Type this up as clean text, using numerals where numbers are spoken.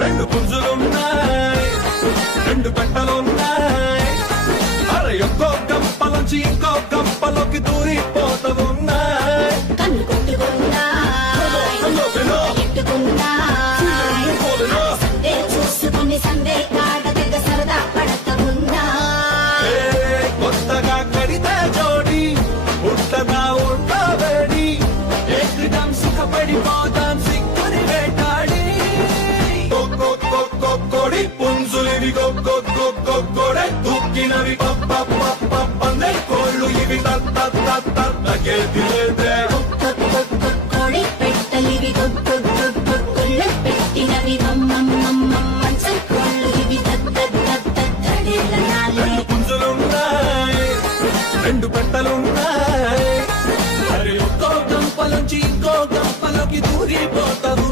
రెండు పుంజులున్నాయి, రెండు పెట్టలున్నాయి. అరే ఒక్కో గంపలోంచి ఇంకో గంపలోకి దూరిపోతూ ఉన్నాయి. కన్ను కొట్టుకున్నాయి, చూసుకుని సందే కాడ తెగ సరదా పడతా. కొత్తగా కడితే జోడి పుట్టదా ఉండవేడి, ఏకదం సుఖపడిపోతాం సిక్కుని వేటాడి. కొడి పుంజులివి కొడే దుక్కినవి పందే కోళ్ళు ఇవి తగే తిలేదే. కోడి పెట్టలివి గుళ్ళు పెట్టినవి మంచం కోళ్ళు ఇవి తడేలనాలే. పుంజులున్నాయి, రెండు పెట్టలున్నాయి. అరే ఒక్కో గంపలోంచి ఇంకో గంపలోకి దూరిపోతావు.